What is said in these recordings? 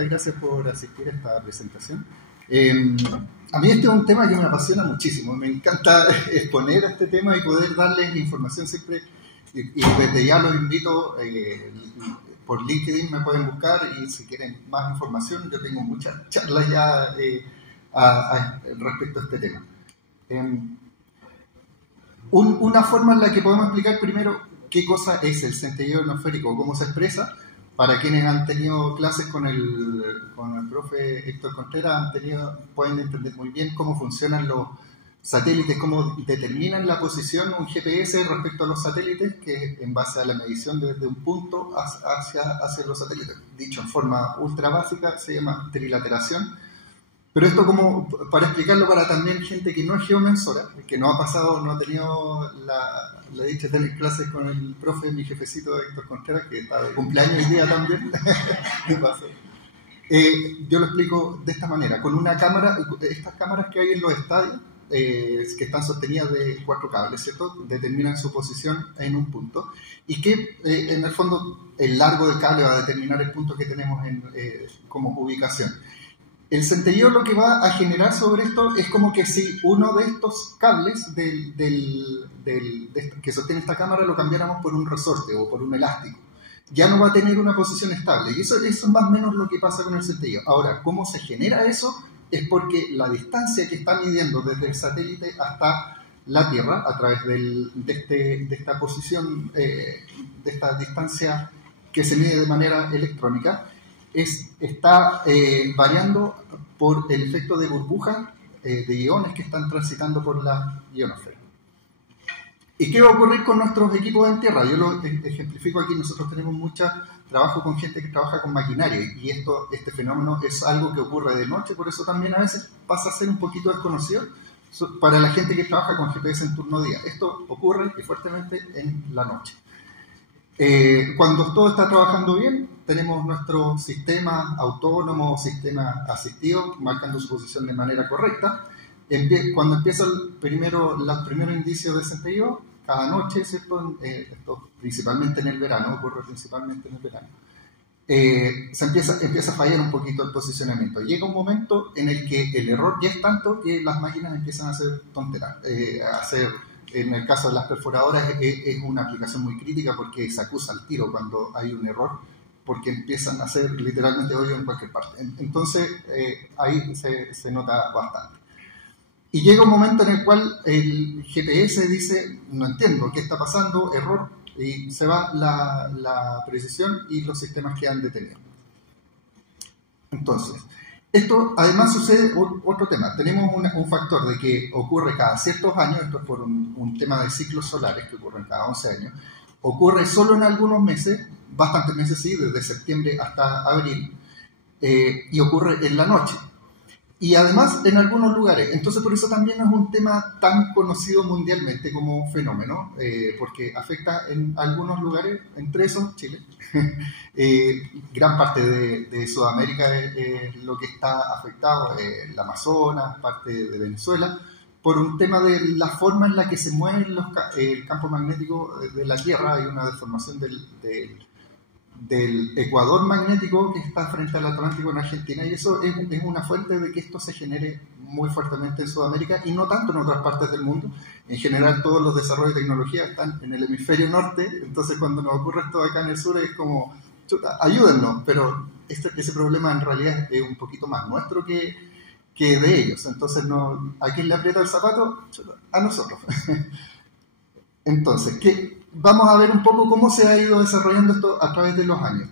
muchas gracias por asistir a esta presentación. A mí este es un tema que me apasiona muchísimo, me encanta exponer este tema y poder darles información siempre, y desde ya los invito, por LinkedIn me pueden buscar y si quieren más información, yo tengo muchas charlas ya respecto a este tema. Una forma en la que podemos explicar primero qué cosa es el centelleo ionosférico, cómo se expresa. Para quienes han tenido clases con el profe Héctor Contreras, pueden entender muy bien cómo funcionan los satélites, cómo determinan la posición un GPS respecto a los satélites, que en base a la medición desde un punto hacia los satélites. Dicho en forma ultra básica, se llama trilateración. Pero esto como para explicarlo para también gente que no es geomensora, que no ha tenido la dicha de tener clases con el profe, mi jefecito Héctor Contreras, que está de cumpleaños hoy día también. Yo lo explico de esta manera, con una cámara, estas cámaras que hay en los estadios, que están sostenidas de 4 cables, ¿cierto? Determinan su posición en un punto, y que en el fondo el largo del cable va a determinar el punto que tenemos como ubicación. El centelleo lo que va a generar sobre esto es como que si uno de estos cables que sostiene esta cámara lo cambiáramos por un resorte o por un elástico. Ya no va a tener una posición estable. Y eso es más o menos lo que pasa con el centelleo. Ahora, ¿cómo se genera eso? Es porque la distancia que está midiendo desde el satélite hasta la Tierra, a través de esta posición, de esta distancia que se mide de manera electrónica, está variando por el efecto de burbuja de iones que están transitando por la ionosfera. ¿Y qué va a ocurrir con nuestros equipos en tierra? Yo lo ejemplifico aquí. Nosotros tenemos mucho trabajo con gente que trabaja con maquinaria, y este fenómeno es algo que ocurre de noche, por eso también a veces pasa a ser un poquito desconocido para la gente que trabaja con GPS en turno día. Esto ocurre y fuertemente en la noche. Cuando todo está trabajando bien, tenemos nuestro sistema autónomo, sistema asistido, marcando su posición de manera correcta. Cuando empiezan los primeros indicios de centelleo, cada noche, ¿cierto? Esto principalmente en el verano, ocurre principalmente en el verano, se empieza a fallar un poquito el posicionamiento. Llega un momento en el que el error ya es tanto que las máquinas empiezan a hacer tonteras, en el caso de las perforadoras es una aplicación muy crítica porque se acusa al tiro cuando hay un error, porque empiezan a hacer literalmente hoyo en cualquier parte. Entonces ahí se nota bastante. Y llega un momento en el cual el GPS dice, no entiendo qué está pasando, error, y se va la precisión y los sistemas quedan detenidos. Entonces, esto además sucede otro tema. Tenemos un factor de que ocurre cada ciertos años, esto es por un tema de ciclos solares que ocurren cada 11 años, ocurre solo en algunos meses, bastantes meses sí, desde septiembre hasta abril, y ocurre en la noche. Y además en algunos lugares. Entonces por eso también no es un tema tan conocido mundialmente como fenómeno, porque afecta en algunos lugares, entre esos Chile. Gran parte de Sudamérica es lo que está afectado, el Amazonas, parte de Venezuela, por un tema de la forma en la que se mueven el campo magnético de la Tierra. Hay una deformación del ecuador magnético que está frente al Atlántico en Argentina, y eso es una fuente de que esto se genere muy fuertemente en Sudamérica y no tanto en otras partes del mundo. En general todos los desarrollos de tecnología están en el hemisferio norte, entonces cuando nos ocurre esto acá en el sur es como, chuta, ayúdennos, pero ese problema en realidad es un poquito más nuestro que de ellos. Entonces ¿a quién le aprieta el zapato? Chuta, a nosotros. Entonces, vamos a ver un poco cómo se ha ido desarrollando esto a través de los años.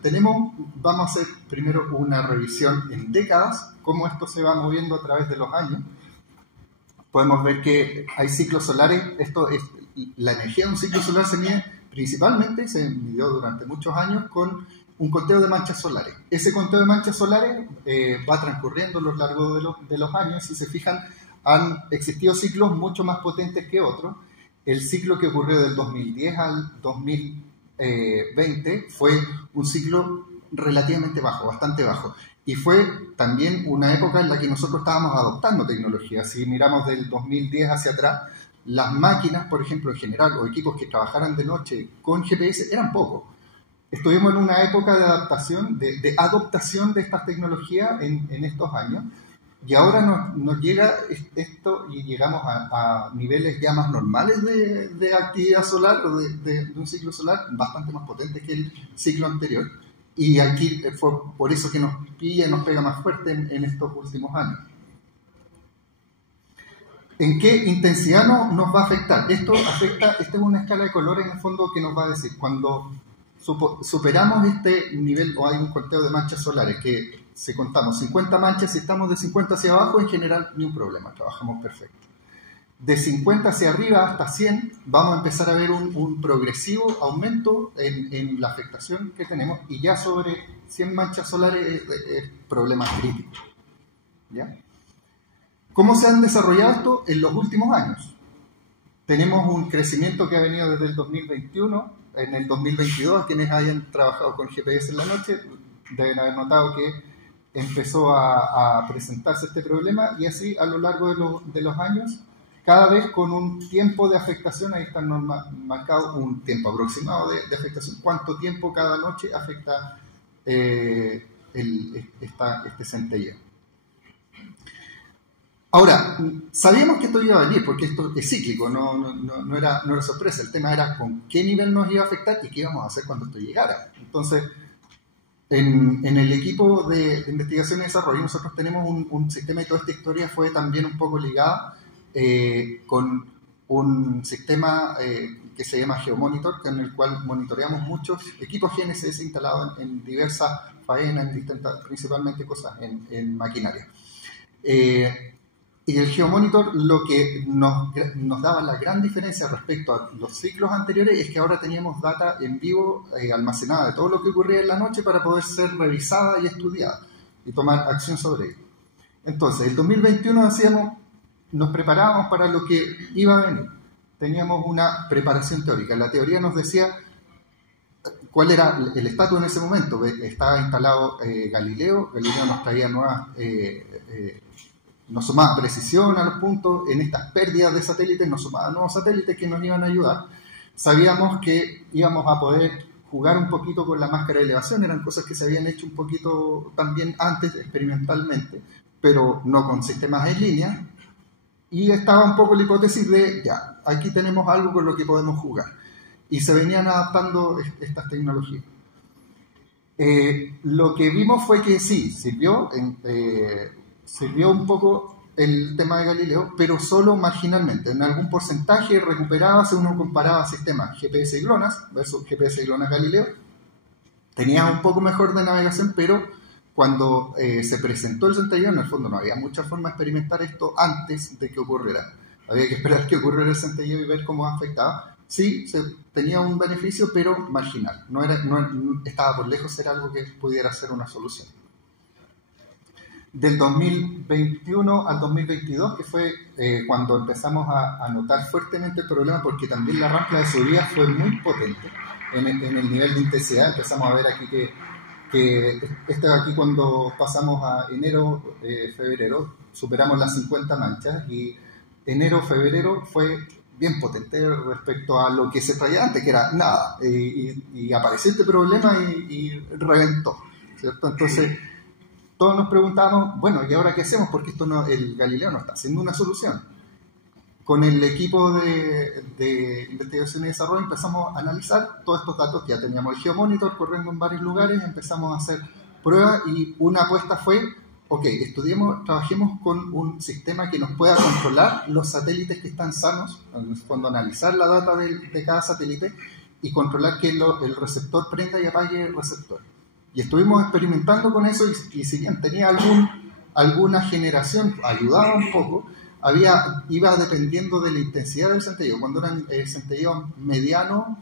Vamos a hacer primero una revisión en décadas, cómo esto se va moviendo a través de los años. Podemos ver que hay ciclos solares. La energía de un ciclo solar se midió durante muchos años con un conteo de manchas solares. Ese conteo de manchas solares va transcurriendo a lo largo de los años. Si se fijan, han existido ciclos mucho más potentes que otros. El ciclo que ocurrió del 2010 al 2020 fue un ciclo relativamente bajo, bastante bajo. Y fue también una época en la que nosotros estábamos adoptando tecnología. Si miramos del 2010 hacia atrás, las máquinas, por ejemplo, en general, o equipos que trabajaran de noche con GPS eran pocos. Estuvimos en una época de adaptación, de adoptación de estas tecnologías en estos años, y ahora nos llega esto y llegamos a niveles ya más normales de actividad solar o de un ciclo solar bastante más potente que el ciclo anterior. Y aquí fue por eso que nos pilla y nos pega más fuerte en estos últimos años. ¿En qué intensidad nos va a afectar? Esta es una escala de colores en el fondo que nos va a decir cuando superamos este nivel o hay un conteo de manchas solares que si contamos 50 manchas, si estamos de 50 hacia abajo, en general ni un problema, trabajamos perfecto. De 50 hacia arriba hasta 100 vamos a empezar a ver un progresivo aumento en la afectación que tenemos y ya sobre 100 manchas solares es problema crítico. ¿Ya? ¿Cómo se han desarrollado esto en los últimos años? Tenemos un crecimiento que ha venido desde el 2021. En el 2022, quienes hayan trabajado con GPS en la noche deben haber notado que empezó a presentarse este problema y así a lo largo de los años, cada vez con un tiempo de afectación, ahí está marcado un tiempo aproximado de afectación, cuánto tiempo cada noche afecta este centelleo. Ahora, sabíamos que esto iba a venir porque esto es cíclico, no era sorpresa. El tema era con qué nivel nos iba a afectar y qué íbamos a hacer cuando esto llegara. Entonces, en el equipo de investigación y desarrollo nosotros tenemos un sistema y toda esta historia fue también un poco ligada con un sistema que se llama GeoMonitor, en el cual monitoreamos muchos equipos GNSS instalados en diversas faenas, principalmente cosas en maquinaria. Y el GeoMonitor lo que nos daba la gran diferencia respecto a los ciclos anteriores es que ahora teníamos data en vivo almacenada de todo lo que ocurría en la noche para poder ser revisada y estudiada y tomar acción sobre ello. Entonces, el 2021 nos preparábamos para lo que iba a venir. Teníamos una preparación teórica. La teoría nos decía cuál era el estatus en ese momento. Estaba instalado Galileo. Galileo nos traía nos sumaba precisión a los puntos, en estas pérdidas de satélites nos sumaban nuevos satélites que nos iban a ayudar. Sabíamos que íbamos a poder jugar un poquito con la máscara de elevación, eran cosas que se habían hecho un poquito también antes experimentalmente, pero no con sistemas en línea, y estaba un poco la hipótesis de, ya, aquí tenemos algo con lo que podemos jugar, y se venían adaptando estas tecnologías. Lo que vimos fue que sí, sirvió un poco el tema de Galileo, pero solo marginalmente. En algún porcentaje recuperaba, si uno comparaba sistemas GPS y GLONASS versus GPS y GLONASS Galileo, tenía un poco mejor de navegación, pero cuando se presentó el centelleo, en el fondo no había mucha forma de experimentar esto antes de que ocurriera. Había que esperar que ocurriera el centelleo y ver cómo afectaba. Sí, se tenía un beneficio, pero marginal. No estaba por lejos ser algo que pudiera ser una solución. Del 2021 al 2022, que fue cuando empezamos a notar fuertemente el problema, porque también la rampla de subida fue muy potente en el nivel de intensidad. Empezamos a ver aquí que aquí cuando pasamos a enero, febrero, superamos las 50 manchas y enero, febrero fue bien potente respecto a lo que se traía antes, que era nada, y apareció este problema y reventó, ¿cierto? Entonces todos nos preguntábamos, bueno, ¿y ahora qué hacemos? Porque el Galileo no está siendo una solución. Con el equipo de investigación y desarrollo empezamos a analizar todos estos datos. Ya teníamos el GeoMonitor corriendo en varios lugares, empezamos a hacer pruebas y una apuesta fue, ok, trabajemos con un sistema que nos pueda controlar los satélites que están sanos, cuando analizar la data de cada satélite y controlar que el receptor prenda y apague el receptor. Y estuvimos experimentando con eso y si bien tenía alguna generación, ayudaba un poco, iba dependiendo de la intensidad del centelleo. Cuando eran centelleos medianos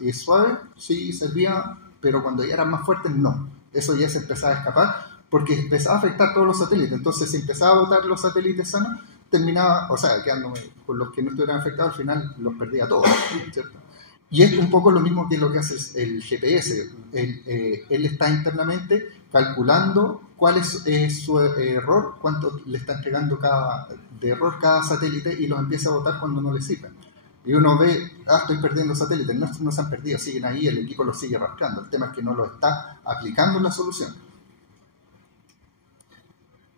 y suaves, sí servía, pero cuando ya eran más fuertes, no. Eso ya se empezaba a escapar porque empezaba a afectar todos los satélites. Entonces, si empezaba a botar los satélites sanos, terminaba, quedándome con los que no estuvieran afectados, al final los perdía todos, ¿cierto? Y es un poco lo mismo que lo que hace el GPS. Él está internamente calculando cuál es su error, cuánto le está entregando de error cada satélite y los empieza a botar cuando no le sirven. Y uno ve, estoy perdiendo satélites. No, no se han perdido, siguen ahí, el equipo los sigue rastreando. El tema es que no lo está aplicando en la solución.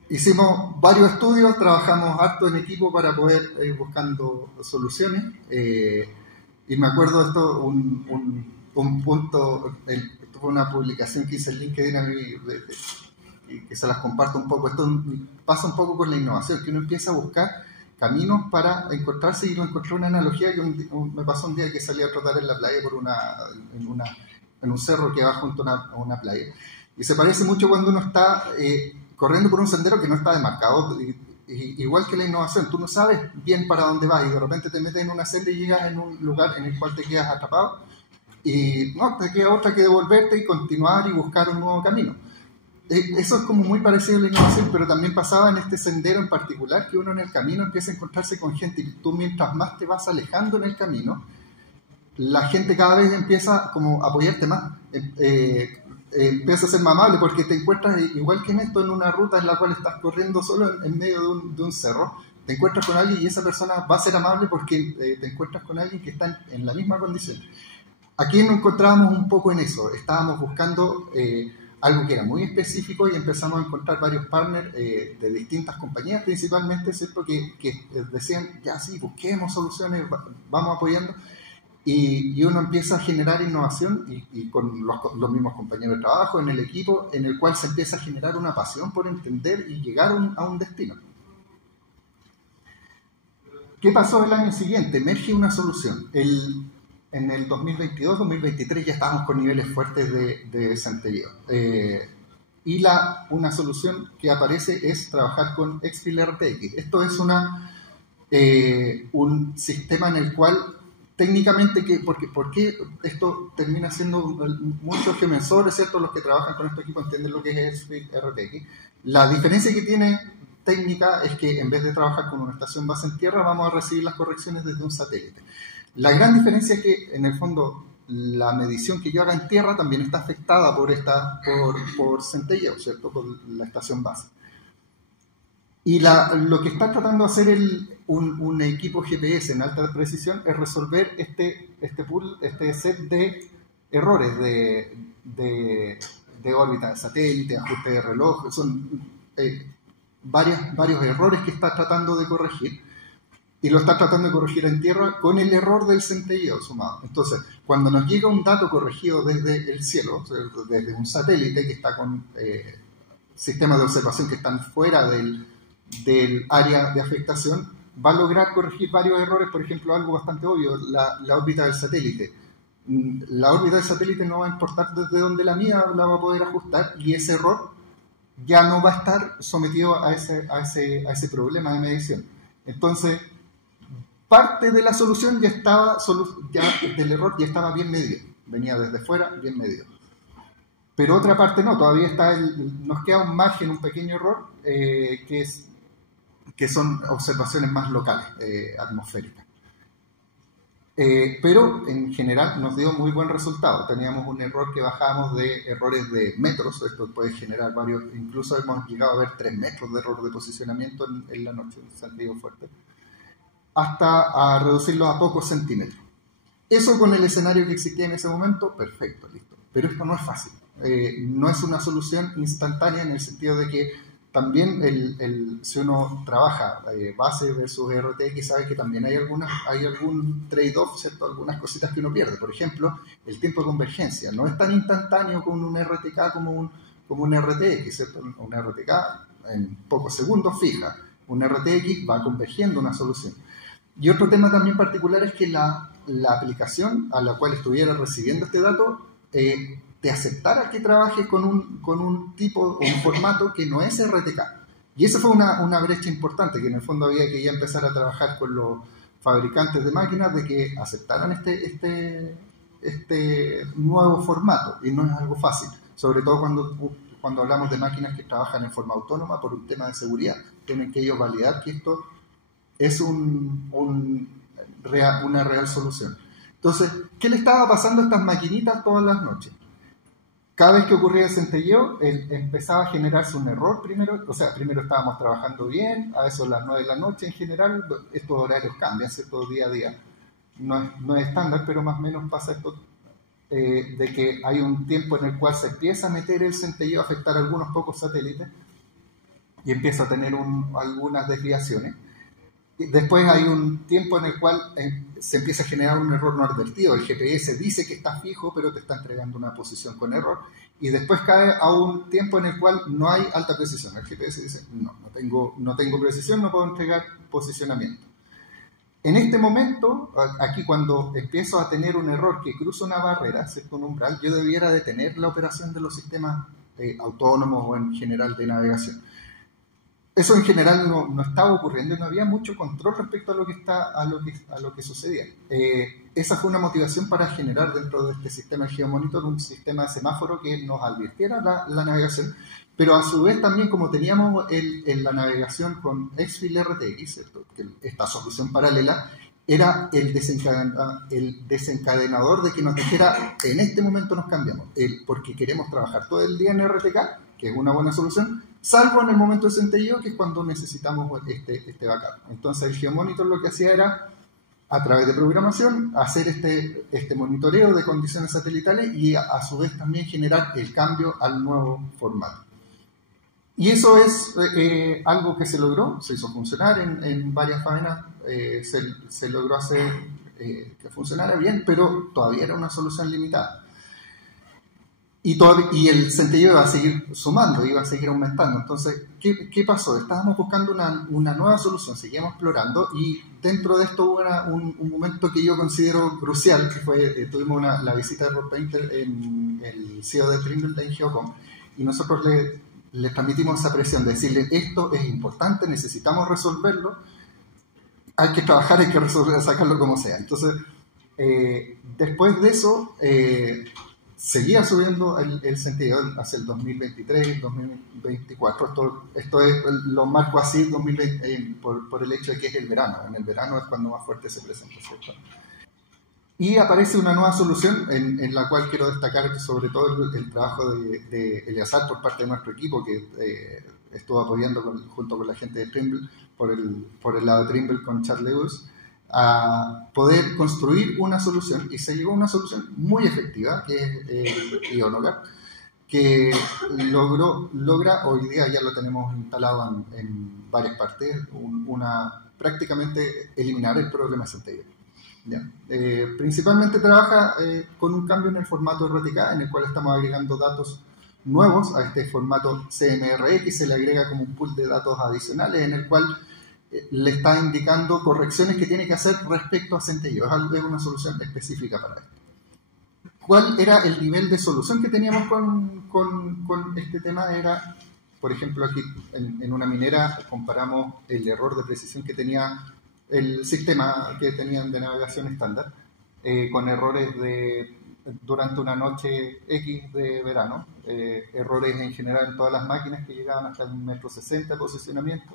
Hicimos varios estudios, trabajamos harto en equipo para poder ir buscando soluciones. Y me acuerdo esto, un punto, esto fue una publicación que hice en LinkedIn a mí, que se las comparto un poco. Esto pasa un poco con la innovación, que uno empieza a buscar caminos para encontrarse, y no encontré una analogía que me pasó un día que salí a trotar en la playa en un cerro que va junto a una playa. Y se parece mucho cuando uno está corriendo por un sendero que no está demarcado. Igual que la innovación, tú no sabes bien para dónde vas y de repente te metes en una senda y llegas en un lugar en el cual te quedas atrapado y no, te queda otra que devolverte y continuar y buscar un nuevo camino. Eso es como muy parecido a la innovación, pero también pasaba en este sendero en particular, que uno en el camino empieza a encontrarse con gente y tú mientras más te vas alejando en el camino, la gente cada vez empieza como a apoyarte más, empieza a ser más amable porque te encuentras, igual que en esto, en una ruta en la cual estás corriendo solo en medio de un cerro, te encuentras con alguien y esa persona va a ser amable porque te encuentras con alguien que está en la misma condición. Aquí nos encontrábamos un poco en eso, estábamos buscando algo que era muy específico y empezamos a encontrar varios partners de distintas compañías principalmente, ¿cierto? Que decían, ya sí, busquemos soluciones, vamos apoyando. Y uno empieza a generar innovación y con los mismos compañeros de trabajo, en el equipo, en el cual se empieza a generar una pasión por entender y llegar a un destino. ¿Qué pasó el año siguiente? Emerge una solución. En el 2022-2023 ya estábamos con niveles fuertes de centelleo. Y una solución que aparece es trabajar con Exfil RTX. Esto es un sistema en el cual técnicamente, ¿por qué esto termina siendo muchos geomensores, ¿cierto? Los que trabajan con este equipo entienden lo que es Exfil RTX. La diferencia que tiene técnica es que en vez de trabajar con una estación base en tierra, vamos a recibir las correcciones desde un satélite. La gran diferencia es que, en el fondo, la medición que yo haga en tierra también está afectada por centelleo, ¿cierto? Por la estación base. Y lo que está tratando de hacer un equipo GPS en alta precisión es resolver este set de errores de órbita de satélite, ajuste de reloj. Son varios errores que está tratando de corregir. Y lo está tratando de corregir en tierra con el error del centelleo sumado. Entonces, cuando nos llega un dato corregido desde el cielo, o sea, desde un satélite que está con sistemas de observación que están fuera del área de afectación, va a lograr corregir varios errores. Por ejemplo, algo bastante obvio, la órbita del satélite. La órbita del satélite no va a importar desde donde la mía la va a poder ajustar, y ese error ya no va a estar sometido a ese problema de medición. Entonces, parte de la solución del error ya estaba bien medido, venía desde fuera bien medido. Pero otra parte no, todavía nos queda un margen, un pequeño error, que son observaciones más locales, atmosféricas. Pero en general nos dio muy buen resultado. Teníamos un error que bajábamos de errores de metros, esto puede generar varios, incluso hemos llegado a ver 3 metros de error de posicionamiento en la noche, un sentido fuerte, hasta a reducirlos a pocos centímetros. Eso con el escenario que existía en ese momento, perfecto, listo. Pero esto no es fácil. No es una solución instantánea, en el sentido de que también si uno trabaja base versus RTX, sabe que también hay algún trade-off, ¿cierto? Algunas cositas que uno pierde. Por ejemplo, el tiempo de convergencia. No es tan instantáneo con un RTK como un RTX, ¿cierto? Un RTK en pocos segundos fija. Un RTX va convergiendo una solución. Y otro tema también particular es que la aplicación a la cual estuviera recibiendo este dato te aceptara que trabaje con un tipo o un formato que no es RTK. Y esa fue una brecha importante, que en el fondo había que ya empezar a trabajar con los fabricantes de máquinas de que aceptaran este nuevo formato, y no es algo fácil, sobre todo cuando hablamos de máquinas que trabajan en forma autónoma por un tema de seguridad. Tienen que ellos validar que esto es una real solución. Entonces, ¿qué le estaba pasando a estas maquinitas todas las noches? Cada vez que ocurría el centelleo, empezaba a generarse un error primero. O sea, primero estábamos trabajando bien, a eso a las 9 de la noche en general, estos horarios cambian, ¿cierto? Día a día. no es estándar, pero más o menos pasa esto de que hay un tiempo en el cual se empieza a meter el centelleo a afectar a algunos pocos satélites y empieza a tener algunas desviaciones. Después hay un tiempo en el cual se empieza a generar un error no advertido. El GPS dice que está fijo, pero te está entregando una posición con error. Y después cae a un tiempo en el cual no hay alta precisión. El GPS dice, no tengo precisión, no puedo entregar posicionamiento. En este momento, aquí cuando empiezo a tener un error que cruza una barrera, ¿cierto? Un umbral, yo debiera detener la operación de los sistemas autónomos o en general de navegación. Eso en general no estaba ocurriendo y no había mucho control respecto a lo que sucedía. Esa fue una motivación para generar dentro de este sistema de GeoMonitor un sistema de semáforo que nos advirtiera la navegación, pero a su vez también, como teníamos en la navegación con Exfil RTX, ¿cierto? Que esta solución paralela era el desencadenador de que nos dijera, en este momento nos cambiamos, porque queremos trabajar todo el día en RTK, que es una buena solución, salvo en el momento de centelleo, que es cuando necesitamos este backup. Entonces el GeoMonitor lo que hacía era, a través de programación, hacer este monitoreo de condiciones satelitales y a su vez también generar el cambio al nuevo formato. Y eso es algo que se logró, se hizo funcionar en varias faenas, se logró hacer que funcionara bien, pero todavía era una solución limitada. Y el centelleo iba a seguir sumando, iba a seguir aumentando. Entonces, ¿qué pasó? Estábamos buscando una nueva solución, seguíamos explorando, y dentro de esto hubo un momento que yo considero crucial, que fue, tuvimos la visita de Rob Painter, en el CEO de Trimble en Geocom, y nosotros le transmitimos esa presión de decirle, esto es importante, necesitamos resolverlo, hay que trabajar, hay que resolver, sacarlo como sea. Entonces, después de eso, seguía subiendo el centelleo hacia el 2023, 2024. Esto es, lo marco así 2020, por el hecho de que es el verano. En el verano es cuando más fuerte se presenta, ¿cierto? Y aparece una nueva solución en la cual quiero destacar sobre todo el trabajo de Eleazar por parte de nuestro equipo, que estuvo apoyando junto con la gente de Trimble, por el lado de Trimble con Charles Lewis, a poder construir una solución, y se llegó a una solución muy efectiva, que es Ionogar, que logra, hoy día ya lo tenemos instalado en varias partes, prácticamente eliminar el problema de centelleo. Principalmente trabaja con un cambio en el formato RTK, en el cual estamos agregando datos nuevos a este formato CMRX, se le agrega como un pool de datos adicionales en el cual le está indicando correcciones que tiene que hacer respecto a centelleo. Es una solución específica para esto. ¿Cuál era el nivel de solución que teníamos con este tema? Era, por ejemplo, aquí en una minera comparamos el error de precisión que tenía el sistema que tenían de navegación estándar con errores durante una noche X de verano, errores en general en todas las máquinas que llegaban hasta el 1,60 m de posicionamiento.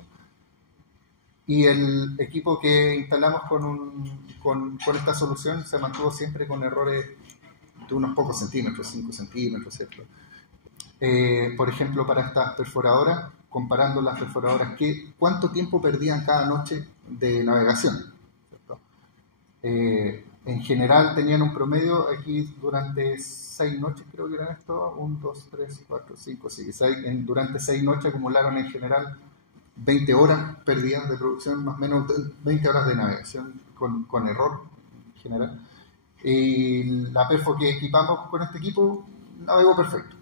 Y el equipo que instalamos con esta solución se mantuvo siempre con errores de unos pocos centímetros, 5 centímetros, ¿cierto? Por ejemplo, para estas perforadoras, comparando las perforadoras, ¿cuánto tiempo perdían cada noche de navegación? ¿Cierto? En general tenían un promedio aquí durante 6 noches, creo que eran esto, 1, 2, 3, 4, 5, 6, durante 6 noches acumularon en general 20 horas perdidas de producción, más o menos 20 horas de navegación con error en general. Y la perfo que equipamos con este equipo navegó perfecto,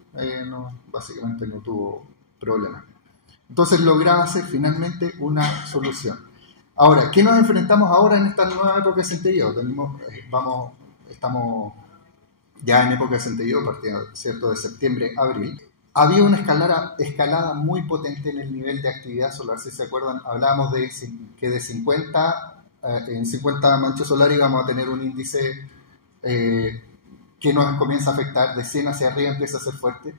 básicamente no tuvo problemas. Entonces lograse finalmente una solución. Ahora, ¿qué nos enfrentamos ahora en esta nueva época de centelleo? Estamos ya en época de centelleo, a partir, ¿cierto?, de septiembre, abril. Había una escalada muy potente en el nivel de actividad solar. Si se acuerdan, hablábamos de que de 50 manchas solares íbamos a tener un índice que nos comienza a afectar, de 100 hacia arriba empieza a ser fuerte.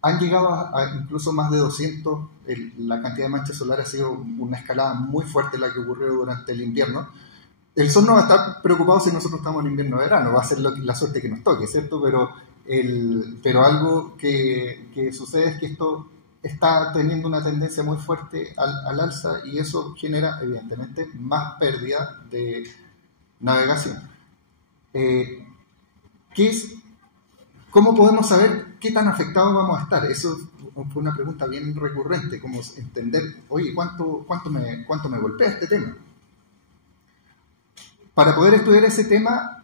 Han llegado a incluso más de 200, la cantidad de manchas solares ha sido una escalada muy fuerte la que ocurrió durante el invierno. El Sol no va a estar preocupado si nosotros estamos en invierno-verano, va a ser la suerte que nos toque, ¿cierto? Pero algo que sucede es que esto está teniendo una tendencia muy fuerte al alza, y eso genera evidentemente más pérdida navegación. ¿Cómo podemos saber qué tan afectados vamos a estar? Eso fue una pregunta bien recurrente, como entender, oye, ¿cuánto me golpea este tema? Para poder estudiar ese tema,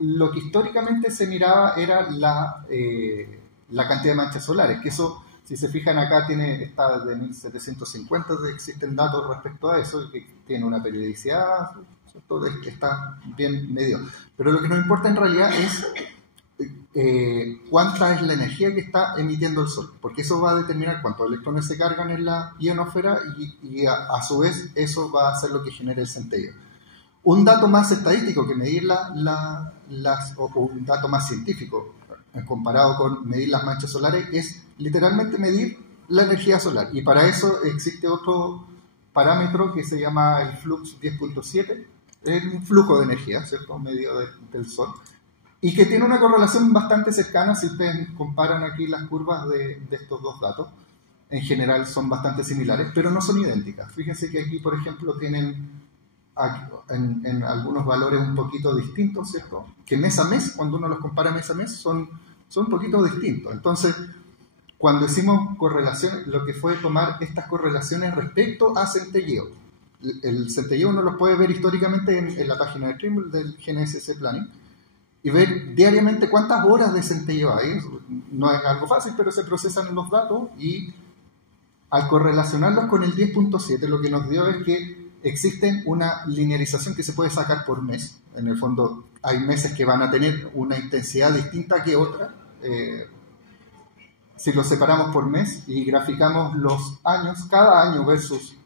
lo que históricamente se miraba era la cantidad de manchas solares, que eso, si se fijan acá, está de 1750, existen datos respecto a eso, que tiene una periodicidad, todo que está bien medido. Pero lo que nos importa en realidad es cuánta es la energía que está emitiendo el Sol, porque eso va a determinar cuántos electrones se cargan en la ionosfera y a su vez eso va a ser lo que genera el centello. Un dato más estadístico que medir o un dato más científico comparado con medir las manchas solares es literalmente medir la energía solar, y para eso existe otro parámetro que se llama el flux 10.7, es un flujo de energía, ¿cierto?, medio del Sol, y que tiene una correlación bastante cercana. Si ustedes comparan aquí las curvas de estos dos datos, en general son bastante similares, pero no son idénticas. Fíjense que aquí, por ejemplo, tienen en algunos valores un poquito distintos, ¿cierto?, que mes a mes, cuando uno los compara mes a mes, son un poquito distintos. Entonces, cuando hicimos correlación, lo que fue tomar estas correlaciones respecto a centelleo. El centelleo uno lo puede ver históricamente en la página de Trimble del GNSS Planning, y ver diariamente cuántas horas de centelleo hay. No es algo fácil, pero se procesan los datos, y al correlacionarlos con el 10.7, lo que nos dio es que existe una linearización que se puede sacar por mes. En el fondo, hay meses que van a tener una intensidad distinta que otra. Si los separamos por mes y graficamos los años, cada año versus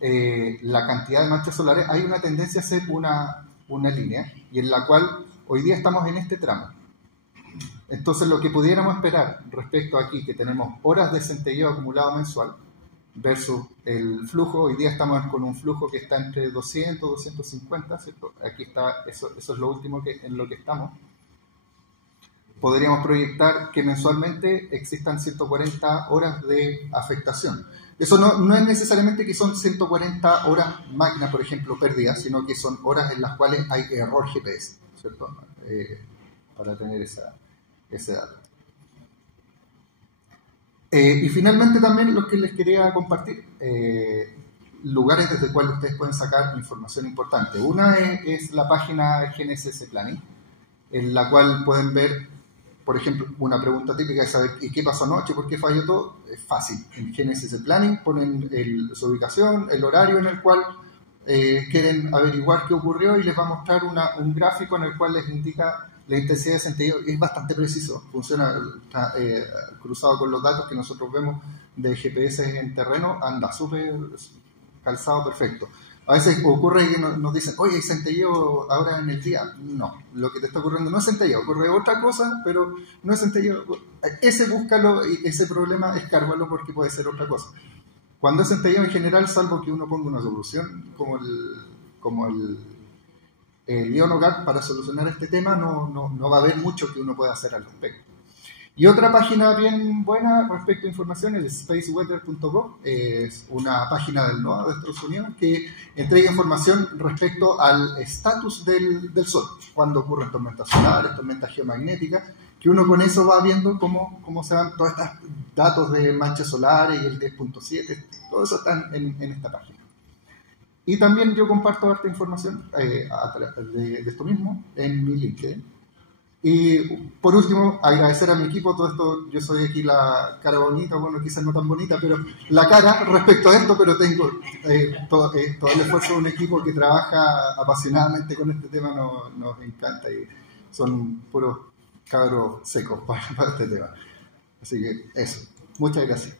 la cantidad de manchas solares, hay una tendencia a hacer una línea, y en la cual hoy día estamos en este tramo. Entonces, lo que pudiéramos esperar respecto a aquí, que tenemos horas de centelleo acumulado mensual, versus el flujo, hoy día estamos con un flujo que está entre 200 y 250, ¿cierto? Aquí está, eso es lo último en lo que estamos. Podríamos proyectar que mensualmente existan 140 horas de afectación. Eso no es necesariamente que son 140 horas máquina, por ejemplo, perdidas, sino que son horas en las cuales hay error GPS, ¿cierto? Para tener ese dato. Y finalmente también lo que les quería compartir, lugares desde los cuales ustedes pueden sacar información importante. Una es la página GNSS Planning, en la cual pueden ver, por ejemplo, una pregunta típica es saber ¿y qué pasó anoche? ¿Por qué falló todo? Es fácil. En GNSS Planning ponen su ubicación, el horario en el cual quieren averiguar qué ocurrió, y les va a mostrar un gráfico en el cual les indica la intensidad de centelleo. Es bastante preciso, funciona, está cruzado con los datos que nosotros vemos de GPS en terreno, anda súper calzado, perfecto. A veces ocurre que nos dicen, oye, ¿hay centelleo ahora en el día? No, lo que te está ocurriendo no es centelleo, ocurre otra cosa, pero no es centelleo. Ese búscalo, y ese problema escárvalo, porque puede ser otra cosa. Cuando es centelleo en general, salvo que uno ponga una solución como el Ionogat para solucionar este tema, no va a haber mucho que uno pueda hacer al respecto. Y otra página bien buena respecto a información es spaceweather.gov, es una página del NOAA de Estados Unidos que entrega información respecto al estatus del Sol, cuando ocurren tormentas solares, tormentas geomagnéticas, que uno con eso va viendo cómo se dan todos estos datos de manchas solares y el 10.7, todo eso está en esta página. Y también yo comparto harta información de esto mismo en mi LinkedIn. Y por último, agradecer a mi equipo. Todo esto, yo soy aquí la cara bonita, bueno, quizás no tan bonita, pero la cara respecto a esto, pero tengo todo el esfuerzo de un equipo que trabaja apasionadamente con este tema, nos encanta, y son puros cabros secos para este tema. Así que eso, muchas gracias.